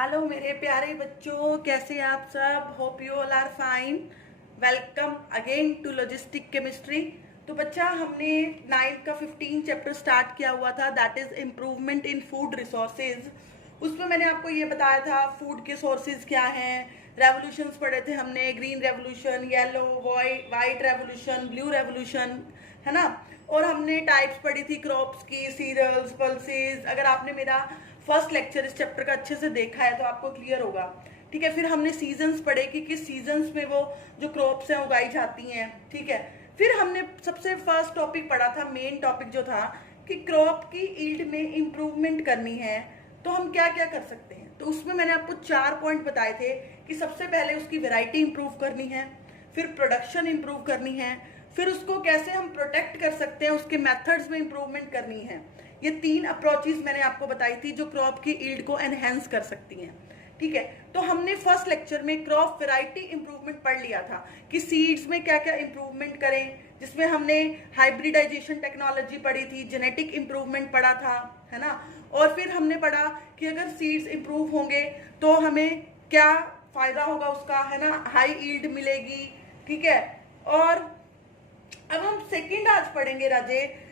Hello मेरे प्यारे बच्चों, कैसे आप सब? Hope you all are fine. Welcome again to logistic chemistry. तो बच्चा, हमने 9th का 15 चैप्टर स्टार्ट किया हुआ था, that is improvement in food resources. उसमें मैंने आपको ये बताया था फूड के सोर्सेज क्या हैं। रेवोल्यूशंस पढ़े थे हमने, green revolution, yellow white revolution, blue revolution, है ना। और हमने टाइप्स पढ़ी थी क्रॉप्स की, सीरियल्स, पल्सेस। अगर आपने मेरा फर्स्ट लेक्चर इस चैप्टर का अच्छे से देखा है तो आपको क्लियर होगा। ठीक है, फिर हमने सीजन्स पढ़े कि किस सीजन्स में वो जो क्रॉप्स हैं उगाई जाती हैं। ठीक है, फिर हमने सबसे फर्स्ट टॉपिक पढ़ा था, मेन टॉपिक जो था कि क्रॉप की ईल्ड में इम्प्रूवमेंट करनी है तो हम क्या क्या कर सकते हैं। तो उसमें मैंने आपको 4 पॉइंट बताए थे कि सबसे पहले उसकी वेराइटी इंप्रूव करनी है, फिर प्रोडक्शन इंप्रूव करनी है, फिर उसको कैसे हम प्रोटेक्ट कर सकते हैं, उसके मेथड्स में इंप्रूवमेंट करनी है। ये 3 अप्रोचेस मैंने आपको बताई थी जो क्रॉप की ईल्ड को एनहेंस कर सकती हैं। ठीक है, तो हमने फर्स्ट लेक्चर में क्रॉप वेराइटी इंप्रूवमेंट पढ़ लिया था कि सीड्स में क्या क्या इंप्रूवमेंट करें, जिसमें हमने हाइब्रिडाइजेशन टेक्नोलॉजी पढ़ी थी, जेनेटिक इंप्रूवमेंट पढ़ा था, है ना। और फिर हमने पढ़ा कि अगर सीड्स इंप्रूव होंगे तो हमें क्या फायदा होगा उसका, है ना, हाई ईल्ड मिलेगी। ठीक है, और अब हम सेकंड आज पढ़ेंगे राजे,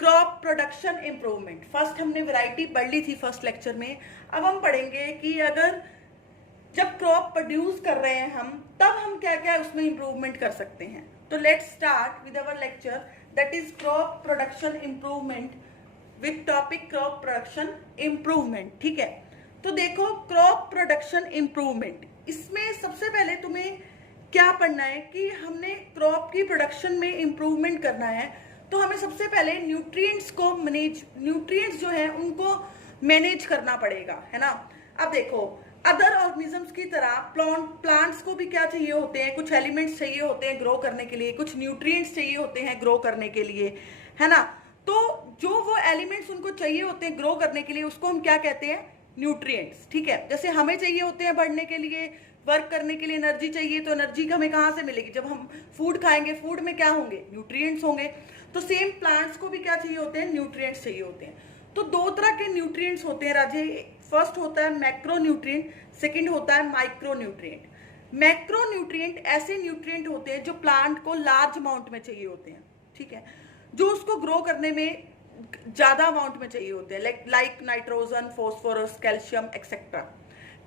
क्रॉप प्रोडक्शन इंप्रूवमेंट। फर्स्ट हमने वैरायटी पढ़ ली थी फर्स्ट लेक्चर में, अब हम पढ़ेंगे कि अगर जब क्रॉप प्रोड्यूस कर रहे हैं हम, तब हम क्या क्या उसमें इंप्रूवमेंट कर सकते हैं। तो let's start with our lecture, that is crop production improvement with topic crop production improvement. ठीक है, तो देखो क्रॉप प्रोडक्शन इंप्रूवमेंट, इसमें सबसे पहले तुम्हें क्या पढ़ना है कि हमने क्रॉप की प्रोडक्शन में इंप्रूवमेंट करना है तो हमें सबसे पहले न्यूट्रिएंट्स जो है उनको मैनेज करना पड़ेगा, है ना। अब देखो, अदर ऑर्गेनिजम्स की तरह प्लांट्स को भी क्या चाहिए होते हैं, कुछ एलिमेंट्स चाहिए होते हैं ग्रो करने के लिए, कुछ न्यूट्रिएंट्स चाहिए होते हैं ग्रो करने के लिए, है ना। तो जो वो एलिमेंट्स उनको चाहिए होते हैं ग्रो करने के लिए, उसको हम क्या कहते हैं, न्यूट्रिएंट्स। ठीक है, जैसे हमें चाहिए होते हैं बढ़ने के लिए, वर्क करने के लिए एनर्जी चाहिए, तो एनर्जी हमें कहाँ से मिलेगी, जब हम फूड खाएंगे, फूड में क्या होंगे, न्यूट्रिएंट्स होंगे। तो सेम प्लांट्स को भी क्या चाहिए होते हैं, न्यूट्रिएंट्स चाहिए होते हैं। तो 2 तरह के न्यूट्रिएंट्स होते हैं राजे, फर्स्ट होता है मैक्रो न्यूट्रिएंट, सेकंड होता है माइक्रो न्यूट्रिएंट। मैक्रो न्यूट्रिएंट ऐसे न्यूट्रिएंट होते हैं जो प्लांट को लार्ज अमाउंट में चाहिए होते हैं। ठीक है, जो उसको ग्रो करने में ज्यादा अमाउंट में चाहिए होते हैं, like nitrogen, phosphorus, calcium etcetera.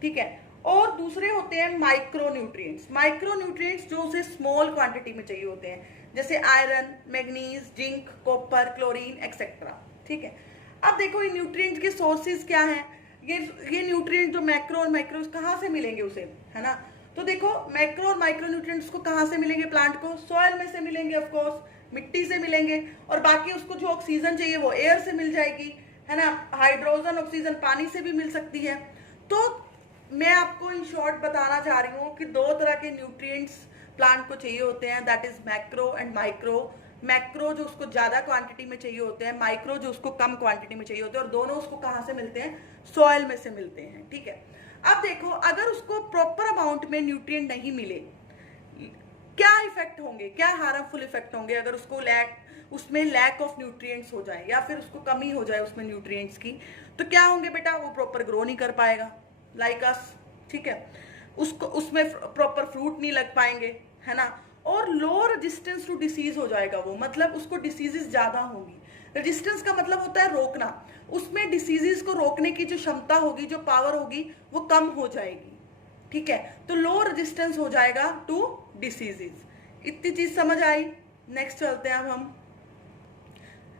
ठीक है, और दूसरे होते हैं माइक्रो न्यूट्रिएंट्स। माइक्रो न्यूट्रिएंट्स जो उसे स्मॉल क्वांटिटी में चाहिए होते हैं, जैसे iron, manganese, zinc, copper, chlorine etcetera. ठीक है, अब देखो ये न्यूट्रिएंट्स के सोर्सेज क्या हैं। ये न्यूट्रिएंट जो मैक्रो और माइक्रो कहाँ से मिलेंगे उसे, है ना। तो देखो मैक्रो और माइक्रो न्यूट्रिएंट्स को कहाँ से मिलेंगे प्लांट को, सॉइल में से मिलेंगे, ऑफ कोर्स मिट्टी से मिलेंगे, और बाकी उसको जो ऑक्सीजन चाहिए वो एयर से मिल जाएगी, है ना। हाइड्रोजन ऑक्सीजन पानी से भी मिल सकती है। तो मैं आपको इन शॉर्ट बताना चाह रही हूँ कि 2 तरह के न्यूट्रिएंट्स प्लांट को चाहिए होते हैं, that is macro and micro. Macro जो उसको ज्यादा क्वांटिटी में चाहिए होते हैं, माइक्रो जो उसको कम क्वांटिटी में चाहिए होते हैं, और दोनों उसको कहाँ से मिलते हैं, सॉइल में से मिलते हैं। ठीक है, अब देखो अगर उसको प्रॉपर अमाउंट में न्यूट्रिएंट नहीं मिले, क्या इफेक्ट होंगे, क्या हार्मफुल इफेक्ट होंगे अगर उसमें लैक ऑफ न्यूट्रिएंट्स हो जाए, या फिर उसको कमी हो जाए उसमें न्यूट्रिएंट्स की, तो क्या होंगे बेटा, वो प्रॉपर ग्रो नहीं कर पाएगा, लाइक अस। ठीक है, उसको उसमें प्रॉपर फ्रूट नहीं लग पाएंगे, है ना। और लो रेजिस्टेंस टू डिसीज हो जाएगा वो, मतलब उसको डिसीजेस ज्यादा होंगी। रेजिस्टेंस का मतलब होता है रोकना, उसमें डिसीजेस को रोकने की जो क्षमता होगी, जो पावर होगी, वो कम हो जाएगी। ठीक है, तो लो रेजिस्टेंस हो जाएगा टू डिसीजेस। इतनी चीज समझ आई। नेक्स्ट चलते हैं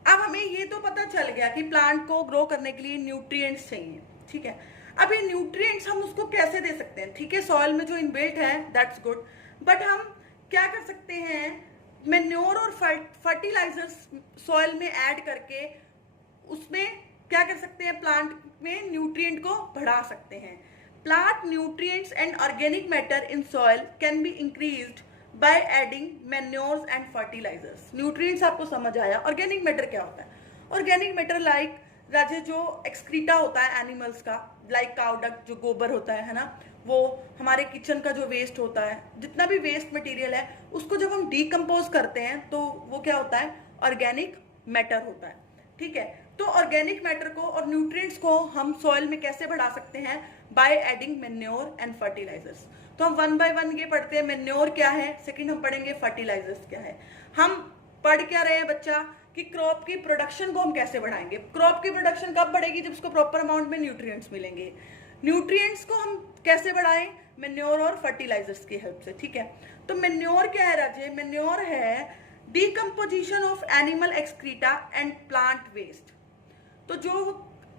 अब हमें ये तो पता चल गया कि प्लांट को ग्रो करने के लिए न्यूट्रिएंट्स चाहिए। ठीक है, अब ये न्यूट्रिएंट्स हम उसको कैसे दे सकते हैं, ठीक है, सॉइल में जो इनबिल्ट है दैट्स गुड, बट हम क्या कर सकते हैं, मैन्योर और फर्टिलाइजर्स सॉइल में ऐड करके उसमें क्या कर सकते हैं, प्लांट में न्यूट्रिएंट को बढ़ा सकते हैं। Plant nutrients and organic matter in soil can be increased by adding manures and fertilisers. Nutrients आपको समझ आया। ऑर्गेनिक मैटर क्या होता है, ऑर्गेनिक मैटर लाइक राजे जो एक्सक्रीटा होता है एनिमल्स का, लाइक काउडक्ट जो गोबर होता है ना, वो हमारे किचन का जो वेस्ट होता है, जितना भी वेस्ट मटेरियल है, उसको जब हम डीकम्पोज करते हैं तो वो क्या होता है, ऑर्गेनिक मैटर होता है। ठीक है, तो ऑर्गेनिक मैटर को और न्यूट्रिएंट्स को हम सॉइल में कैसे बढ़ा सकते हैं? By adding manure and fertilizers. तो हम 1 बाय 1 ये पढ़ते हैं, मैन्योर क्या है, सेकंड हम पढ़ेंगे फर्टिलाइजर्स क्या है। हम पढ़ क्या रहे हैं बच्चा कि क्रॉप की प्रोडक्शन को हम कैसे बढ़ाएंगे। क्रॉप की प्रोडक्शन कब बढ़ेगी? जब उसको प्रॉपर अमाउंट में न्यूट्रिएंट्स मिलेंगे। न्यूट्रिएंट्स को हम कैसे बढ़ाएं? मैन्योर और फर्टिलाइजर्स की हेल्प से, ठीक है। तो मैन्योर क्या है राजे? मैन्योर है decomposition of animal excreta and plant waste. तो जो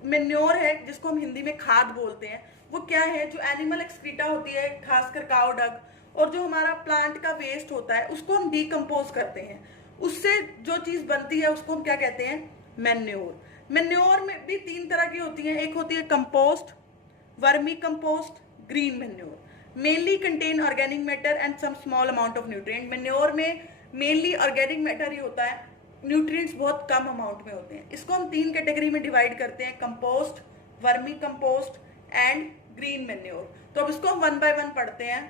मैन्योर है जिसको हम हिंदी में खाद बोलते हैं, वो क्या है? जो एनिमल एक्सक्रीटा होती है, खासकर काउ डंग, और जो हमारा प्लांट का वेस्ट होता है उसको हम डीकम्पोज करते हैं, उससे जो चीज बनती है उसको हम क्या कहते हैं? मैन्योर। मैन्योर में भी 3 तरह की होती है, एक होती है compost, vermi compost, green manure. Mainly contain organic matter and some small amount of nutrient. Manure में मेनली ऑर्गेनिक मैटर ही होता है, न्यूट्रिएंट्स बहुत कम अमाउंट में होते हैं। इसको हम 3 कैटेगरी में डिवाइड करते हैं, compost, vermi compost and green manure. तो अब इसको हम 1 बाय 1 पढ़ते हैं।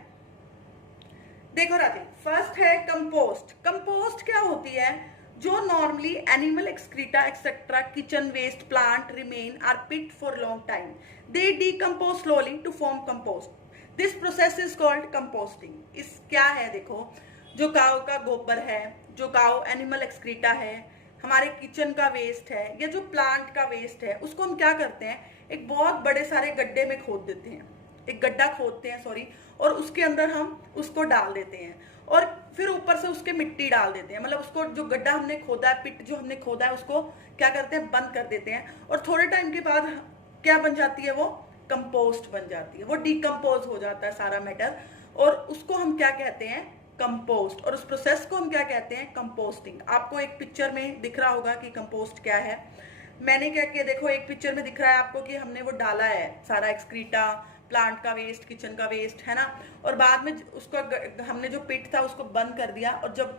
देखो राजे, फर्स्ट है कंपोस्ट। कंपोस्ट क्या होती है? जो normally animal excreta etcetera, kitchen waste, plant remain are pit for long time, they decompose slowly to form compost. This process is called composting. इस क्या है? देखो, जो काऊ का गोबर है, जो काऊ एनिमल एक्सक्रीटा है, हमारे किचन का वेस्ट है, या जो प्लांट का वेस्ट है, उसको हम क्या करते हैं? एक बहुत बड़े सारे गड्ढे में खोद देते हैं, एक गड्ढा खोदते हैं सॉरी, और उसके अंदर हम उसको डाल देते हैं और फिर ऊपर से उसके मिट्टी डाल देते हैं। मतलब उसको जो गड्ढा हमने खोदा है, पिट जो हमने खोदा है, उसको क्या करते हैं? बंद कर देते हैं। और थोड़े टाइम के बाद क्या बन जाती है? वो कंपोस्ट बन जाती है, वो डीकम्पोज हो जाता है सारा मैटर, और उसको हम क्या कहते हैं? कंपोस्ट। और उस प्रोसेस को हम क्या कहते हैं? कंपोस्टिंग। आपको एक पिक्चर में दिख रहा होगा कि कंपोस्ट क्या है। मैंने क्या किया, देखो एक पिक्चर में दिख रहा है आपको कि हमने वो डाला है सारा एक्सक्रीटा, प्लांट का वेस्ट, किचन का वेस्ट, है ना, और बाद में उसको हमने जो पिट था उसको बंद कर दिया, और जब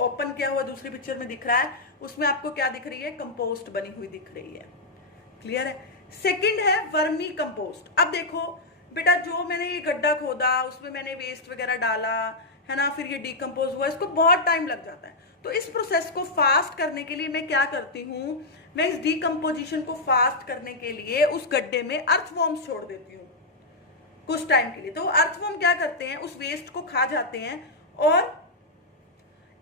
ओपन किया हुआ दूसरी पिक्चर में दिख रहा है, उसमें आपको क्या दिख रही है? कंपोस्ट बनी हुई दिख रही है। क्लियर है? सेकंड है वर्मी कंपोस्ट। अब देखो बेटा, जो मैंने ये गड्ढा खोदा, उसमें मैंने वेस्ट वगैरह डाला, है ना, फिर ये डीकम्पोज हुआ, इसको बहुत टाइम लग जाता है। तो इस प्रोसेस को फास्ट करने के लिए मैं क्या करती हूँ? मैं इस डीकम्पोजिशन को फास्ट करने के लिए उस गड्ढे में अर्थवॉर्म्स छोड़ देती हूँ कुछ टाइम के लिए। तो अर्थवॉर्म क्या करते हैं? उस वेस्ट को खा जाते हैं और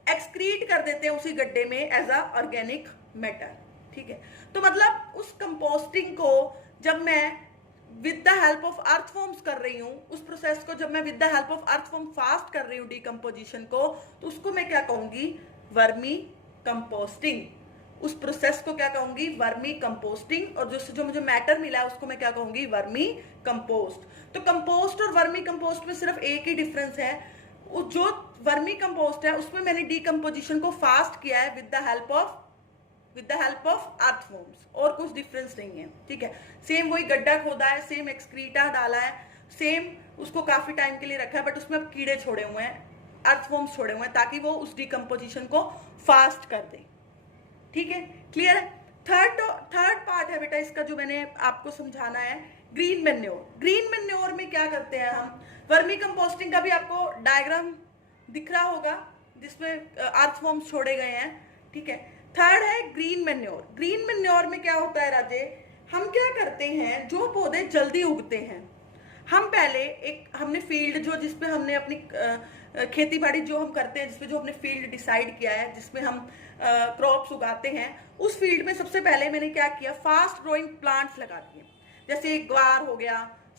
एक्सक्रीट कर देते हैं उसी गड्ढे में एज अ ऑर्गेनिक मैटर। ठीक है, तो मतलब उस कंपोस्टिंग को जब मैं with the help of earthworms कर रही हूँ, उस प्रोसेस को जब मैं with the help of earthworm fast कर रही हूँ डीकम्पोजिशन को, तो उसको मैं क्या कहूंगी? Vermi composting. उस प्रोसेस को क्या कहूंगी? Vermi composting. और जो मुझे मैटर मिला है उसको मैं क्या कहूंगी? Vermi compost. तो कंपोस्ट और वर्मी कंपोस्ट में सिर्फ एक ही डिफरेंस है, जो वर्मी कंपोस्ट है उसमें मैंने डीकम्पोजिशन को फास्ट किया है with the help of earthworms, और कुछ डिफरेंस नहीं है। ठीक है, सेम वही गड्ढा खोदा है, सेम एक्सक्रीटा डाला है, सेम उसको काफी टाइम के लिए रखा है, बट उसमें अब कीड़े छोड़े हुए हैं, अर्थवॉर्म्स छोड़े हुए हैं, ताकि वो उस डीकम्पोजिशन को फास्ट कर दे। ठीक है, क्लियर है? थर्ड पार्ट है बेटा इसका जो मैंने आपको समझाना है, ग्रीन मैन्योर। ग्रीन मैन्योर में क्या करते हैं हम? वर्मी कंपोस्टिंग का भी आपको डायग्राम दिख रहा होगा जिसमें अर्थवॉर्म्स छोड़े गए हैं। ठीक है, थर्ड है ग्रीन मैन्योर। ग्रीन मैन्योर में क्या होता है राजे? हम क्या करते हैं, जो पौधे जल्दी उगते हैं, हम पहले हमने फील्ड जो जिसपे हमने अपनी खेती बाड़ी जो हम करते हैं, जिसपे जो हमने फील्ड डिसाइड किया है, जिसमें हम क्रॉप्स उगाते हैं, उस फील्ड में सबसे पहले मैंने क्या किया? फास्ट ग्रोइंग प्लांट्स लगा दिए। जैसे ग्वार हो गया,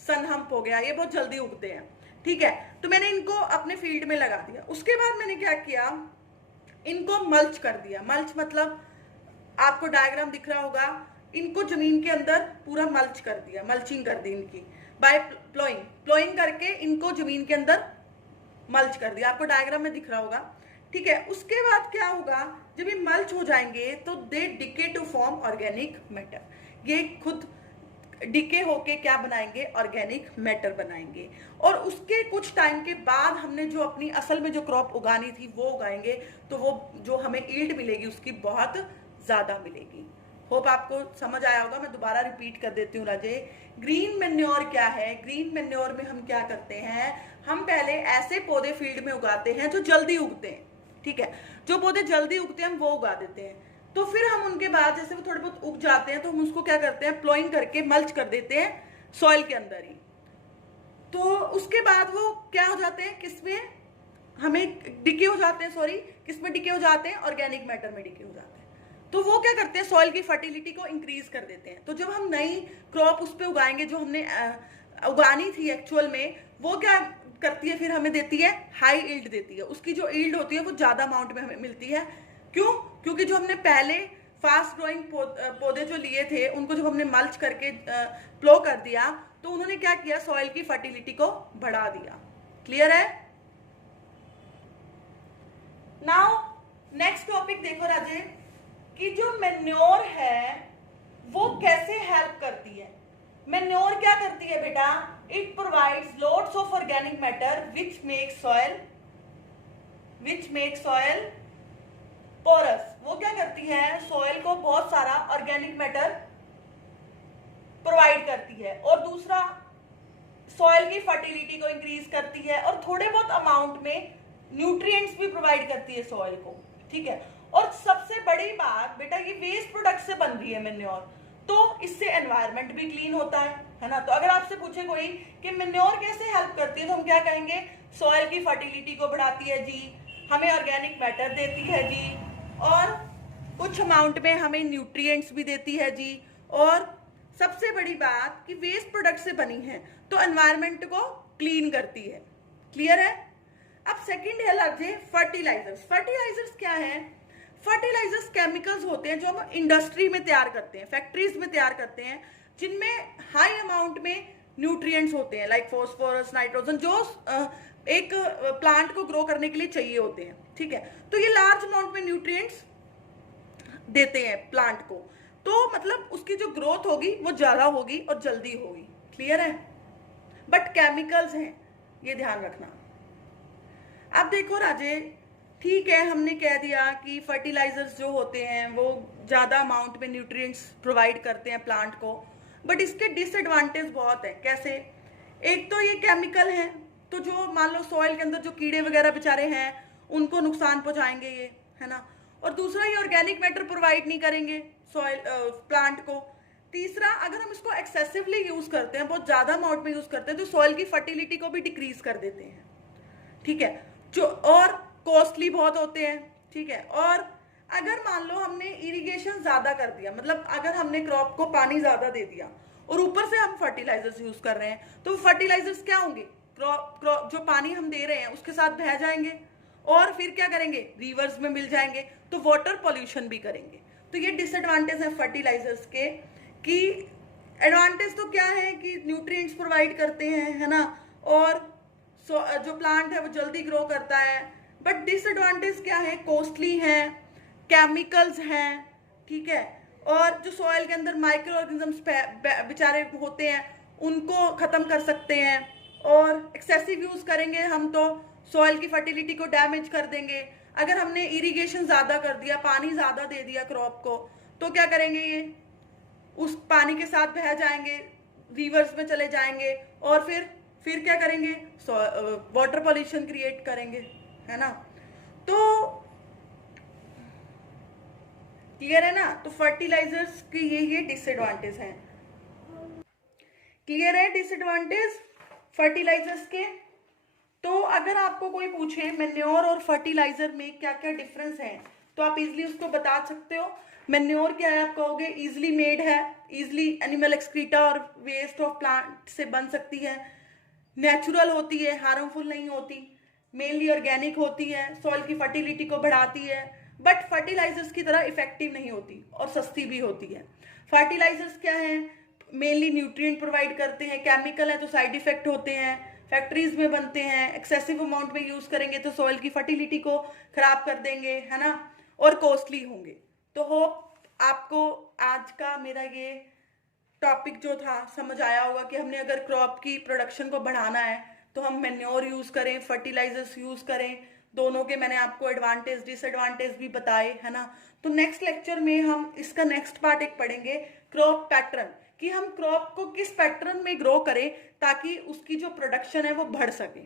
सनहम्प हो गया, ये बहुत जल्दी उगते हैं। ठीक है, तो मैंने इनको अपने फील्ड में लगा दिया। उसके बाद मैंने क्या किया? इनको मल्च कर दिया। मल्च मतलब आपको डायग्राम दिख रहा होगा, इनको जमीन के अंदर पूरा मल्च कर दिया, मल्चिंग कर दी इनकी बाय प्लोइंग करके इनको जमीन के अंदर मल्च कर दिया। आपको डायग्राम में दिख रहा होगा। ठीक है, उसके बाद क्या होगा? जब ये मल्च हो जाएंगे तो they decay to form organic matter. ये खुद डिके होके क्या बनाएंगे? ऑर्गेनिक मैटर बनाएंगे। और उसके कुछ टाइम के बाद हमने जो अपनी असल में जो क्रॉप उगानी थी वो उगाएंगे, तो वो जो हमें ईल्ड मिलेगी उसकी बहुत ज्यादा मिलेगी। होप आपको समझ आया होगा। मैं दोबारा रिपीट कर देती हूँ राजे। ग्रीन मैन्योर क्या है? ग्रीन मैन्योर में हम क्या करते हैं? हम पहले ऐसे पौधे फील्ड में उगाते हैं जो जल्दी उगते हैं। ठीक है, जो पौधे जल्दी उगते हैं हम वो उगा देते हैं। तो फिर हम उनके बाद जैसे वो थोड़े बहुत उग जाते हैं तो हम उसको क्या करते हैं, प्लोइंग करके मल्च कर देते हैं सॉइल के अंदर ही। तो उसके बाद वो क्या हो जाते हैं, किसमें हमें डिके हो जाते हैं, सॉरी किसमें डिके हो जाते हैं, ऑर्गेनिक मैटर में डिके हो जाते हैं। तो वो क्या करते हैं, सॉइल की फर्टिलिटी को इंक्रीज कर देते हैं। तो जब हम नई क्रॉप उस पर उगाएंगे जो हमने उगानी थी एक्चुअल में, वो क्या करती है फिर हमें देती है, हाई ईल्ड देती है। उसकी जो ईल्ड होती है वो ज्यादा अमाउंट में हमें मिलती है। क्यों? क्योंकि जो हमने पहले फास्ट ग्रोइंग पौधे जो लिए थे उनको जब हमने मल्च करके प्लो कर दिया तो उन्होंने क्या किया, सॉइल की फर्टिलिटी को बढ़ा दिया। क्लियर है? नाउ नेक्स्ट टॉपिक देखो राजे, कि जो मैन्योर है वो कैसे हेल्प करती है। मैन्योर क्या करती है बेटा, it provides loads of organic matter which make soil porous. वो क्या करती है, सॉइल को बहुत सारा ऑर्गेनिक मैटर प्रोवाइड करती है। और दूसरा, सॉइल की फर्टिलिटी को इंक्रीज करती है और थोड़े बहुत अमाउंट में न्यूट्रिएंट्स भी प्रोवाइड करती है सॉइल को। ठीक है, और सबसे बड़ी बात बेटा, ये वेस्ट प्रोडक्ट से बन रही है मैन्योर, तो इससे एनवायरनमेंट भी क्लीन होता है ना। तो अगर आपसे पूछे कोई कि मैन्योर कैसे हेल्प करती है, तो हम क्या कहेंगे, सॉइल की फर्टिलिटी को बढ़ाती है जी, हमें ऑर्गेनिक मैटर देती है जी, और कुछ अमाउंट में हमें न्यूट्रिएंट्स भी देती है जी, और सबसे बड़ी बात कि वेस्ट प्रोडक्ट से बनी है तो एनवायरनमेंट को क्लीन करती है। क्लियर है? अब सेकंड है लगे फर्टिलाइजर्स। फर्टिलाइजर्स क्या है? फर्टिलाइजर्स केमिकल्स होते हैं जो हम इंडस्ट्री में तैयार करते हैं, फैक्ट्रीज में तैयार करते हैं, जिनमें हाई अमाउंट में न्यूट्रिएंट्स होते हैं, लाइक फॉस्फोरस, नाइट्रोजन, जो एक प्लांट को ग्रो करने के लिए चाहिए होते हैं। ठीक है, तो ये लार्ज अमाउंट में न्यूट्रिएंट्स देते हैं प्लांट को, तो मतलब उसकी जो ग्रोथ होगी वो ज्यादा होगी और जल्दी होगी। क्लियर है? बट केमिकल्स हैं, ये ध्यान रखना। अब देखो राजे, ठीक है, हमने कह दिया कि फर्टिलाइजर्स जो होते हैं वो ज्यादा अमाउंट में न्यूट्रिएंट्स प्रोवाइड करते हैं प्लांट को, बट इसके डिसएडवांटेज बहुत है। कैसे? एक तो ये केमिकल है, तो जो मान लो सॉइल के अंदर जो कीड़े वगैरह बेचारे हैं उनको नुकसान पहुंचाएंगे ये, है ना। और दूसरा, ये ऑर्गेनिक मैटर प्रोवाइड नहीं करेंगे सॉइल प्लांट को। तीसरा, अगर हम इसको एक्सेसिवली यूज करते हैं, बहुत ज्यादा अमाउंट में यूज करते हैं, तो सॉइल की फर्टिलिटी को भी डिक्रीज कर देते हैं। ठीक है, जो और कॉस्टली बहुत होते हैं। ठीक है, और अगर मान लो हमने इरिगेशन ज्यादा कर दिया, मतलब अगर हमने क्रॉप को पानी ज्यादा दे दिया और ऊपर से हम फर्टिलाइजर्स यूज कर रहे हैं, तो फर्टिलाइजर्स क्या होंगे, क्रॉप जो पानी हम दे रहे हैं उसके साथ बह जाएंगे और फिर क्या करेंगे, रिवर्स में मिल जाएंगे, तो वाटर पॉल्यूशन भी करेंगे। तो ये डिसएडवांटेज है फर्टिलाइजर्स के। कि एडवांटेज तो क्या है कि न्यूट्रिएंट्स प्रोवाइड करते हैं, है ना, और जो प्लांट है वो जल्दी ग्रो करता है। बट डिसएडवांटेज क्या है, कॉस्टली है, केमिकल्स हैं। ठीक है, और जो सॉइल के अंदर माइक्रो ऑर्गेनिजम्स बेचारे होते हैं उनको खत्म कर सकते हैं, और एक्सेसिव यूज करेंगे हम तो सॉइल की फर्टिलिटी को डैमेज कर देंगे। अगर हमने इरिगेशन ज्यादा कर दिया, पानी ज्यादा दे दिया क्रॉप को, तो क्या करेंगे, ये उस पानी के साथ बह जाएंगे, रिवर्स में चले जाएंगे, और फिर क्या करेंगे, वाटर पॉल्यूशन क्रिएट करेंगे, है ना। तो क्लियर है ना? तो फर्टिलाइजर्स की ये डिसएडवांटेज हैं। क्लियर है डिसएडवांटेज फर्टिलाइजर्स के? तो अगर आपको कोई पूछे मैन्योर और फर्टिलाइजर में क्या क्या डिफरेंस है, तो आप इजिली उसको बता सकते हो। मैन्योर क्या है, आप कहोगे इजिली मेड है, इजिली एनिमल एक्सक्रीटा और वेस्ट ऑफ प्लांट से बन सकती है, नेचुरल होती है, हार्मफुल नहीं होती, मेनली ऑर्गेनिक होती है, सॉइल की फर्टिलिटी को बढ़ाती है, बट फर्टिलाइजर्स की तरह इफेक्टिव नहीं होती और सस्ती भी होती है। फर्टिलाइजर्स क्या है, मेनली न्यूट्रिएंट प्रोवाइड करते हैं, केमिकल है तो साइड इफेक्ट होते हैं, फैक्ट्रीज में बनते हैं, एक्सेसिव अमाउंट में यूज करेंगे तो सॉइल की फर्टिलिटी को खराब कर देंगे, है ना, और कॉस्टली होंगे। तो होप आपको आज का मेरा ये टॉपिक जो था समझ आया होगा कि हमने अगर क्रॉप की प्रोडक्शन को बढ़ाना है तो हम मैन्योर यूज करें, फर्टिलाइजर्स यूज करें। दोनों के मैंने आपको एडवांटेज डिसएडवांटेज भी बताए, है ना। तो नेक्स्ट लेक्चर में हम इसका नेक्स्ट पार्ट एक पढ़ेंगे, क्रॉप पैटर्न, कि हम क्रॉप को किस पैटर्न में ग्रो करें ताकि उसकी जो प्रोडक्शन है वो बढ़ सके।